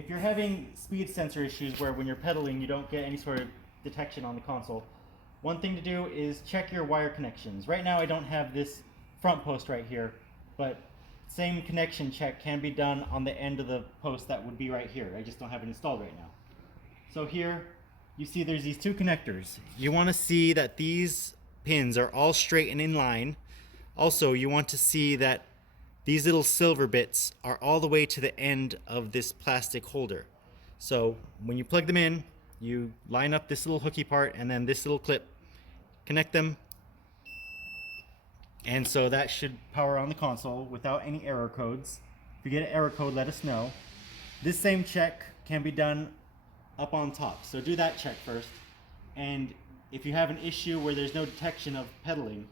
if you're having speed sensor issues where when you're pedaling you don't get any sort of detection on the console, one thing to do is check your wire connections. Right now I don't have this front post right here, but same connection check can be done on the end of the post that would be right here. I just don't have it installed right now. So here you see there's these two connectors. You want to see that these pins are all straight and in line. Also, you want to see that these little silver bits are all the way to the end of this plastic holder. So when you plug them in, you line up this little hooky part and then this little clip, connect them, and so that should power on the console without any error codes. If you get an error code, let us know. This same check can be done up on top, so do that check first. And if you have an issue where there's no detection of pedaling,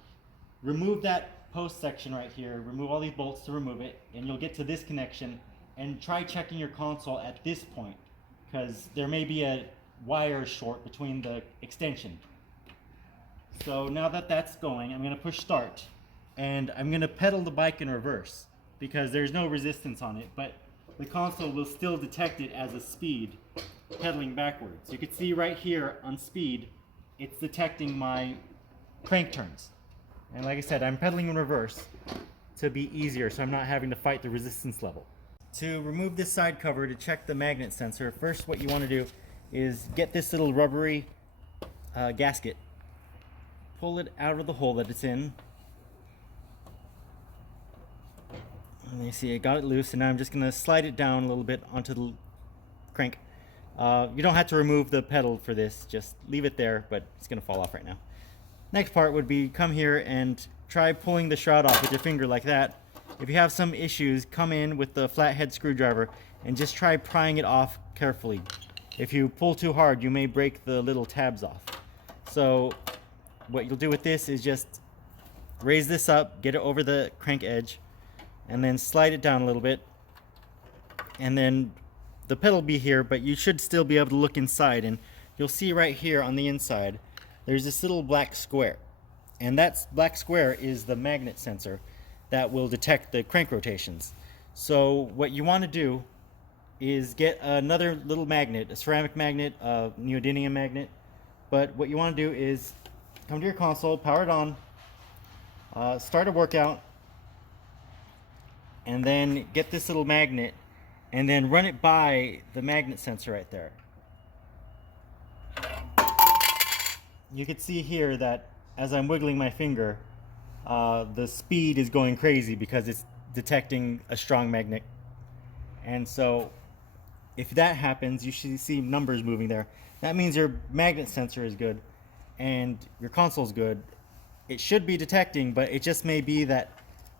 remove that post section right here, remove all these bolts to remove it, and you'll get to this connection, and try checking your console at this point, because there may be a wire short between the extension. So now that that's going, I'm going to push start, and I'm going to pedal the bike in reverse because there's no resistance on it, but the console will still detect it as a speed pedaling backwards. You can see right here on speed, it's detecting my crank turns. And like I said, I'm pedaling in reverse to be easier so I'm not having to fight the resistance level. To remove this side cover to check the magnet sensor, first what you want to do is get this little rubbery gasket, pull it out of the hole that it's in. And you see I got it loose, and now I'm just going to slide it down a little bit onto the crank. You don't have to remove the pedal for this, just leave it there, but it's going to fall off right now. Next part would be come here and try pulling the shroud off with your finger like that. If you have some issues, come in with the flathead screwdriver and just try prying it off carefully. If you pull too hard, you may break the little tabs off. So what you'll do with this is just raise this up, get it over the crank edge, and then slide it down a little bit. And then the pedal will be here, but you should still be able to look inside, and you'll see right here on the inside there's this little black square, and that black square is the magnet sensor that will detect the crank rotations. So what you want to do is get another little magnet, a ceramic magnet, a neodymium magnet, but what you want to do is come to your console, power it on, start a workout, and then get this little magnet and then run it by the magnet sensor right there. You can see here that as I'm wiggling my finger, the speed is going crazy because it's detecting a strong magnet. And so if that happens, you should see numbers moving there. That means your magnet sensor is good and your console is good. It should be detecting, but it just may be that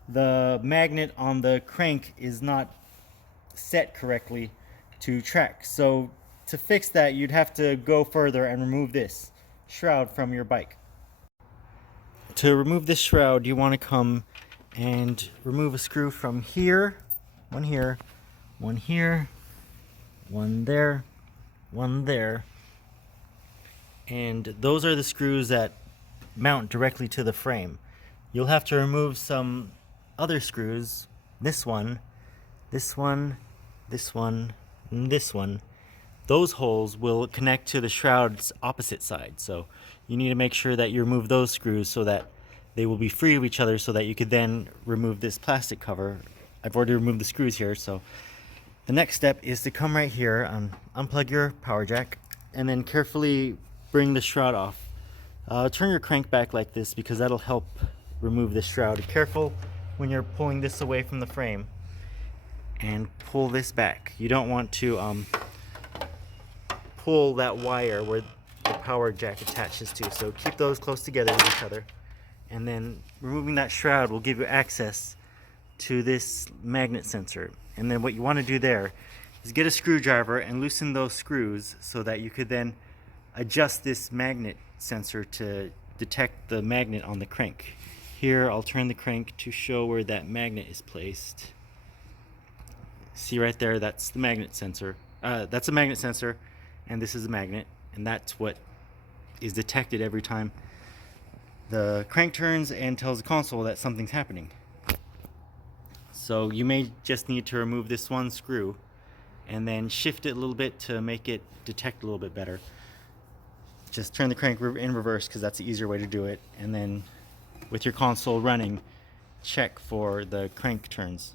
the magnet on the crank is not set correctly to track. So to fix that, you'd have to go further and remove this shroud from your bike. To remove this shroud, you want to come and remove a screw from here, one here, one here, one there, one there, and those are the screws that mount directly to the frame. You'll have to remove some other screws, this one, this one, this one, and this one. Those holes will connect to the shroud's opposite side, so you need to make sure that you remove those screws so that they will be free of each other so that you could then remove this plastic cover. I've already removed the screws here, so the next step is to come right here and unplug your power jack and then carefully bring the shroud off. Turn your crank back like this because that'll help remove this shroud. Careful when you're pulling this away from the frame, and pull this back. You don't want to pull that wire where the power jack attaches to, so keep those close together with each other, and then removing that shroud will give you access to this magnet sensor. And then what you want to do there is get a screwdriver and loosen those screws so that you could then adjust this magnet sensor to detect the magnet on the crank. Here I'll turn the crank to show where that magnet is placed. See right there, that's the magnet sensor. That's a magnet sensor, and this is a magnet, and that's what is detected every time the crank turns and tells the console that something's happening. So you may just need to remove this one screw and then shift it a little bit to make it detect a little bit better. Just turn the crank in reverse because that's the easier way to do it, and then with your console running, check for the crank turns.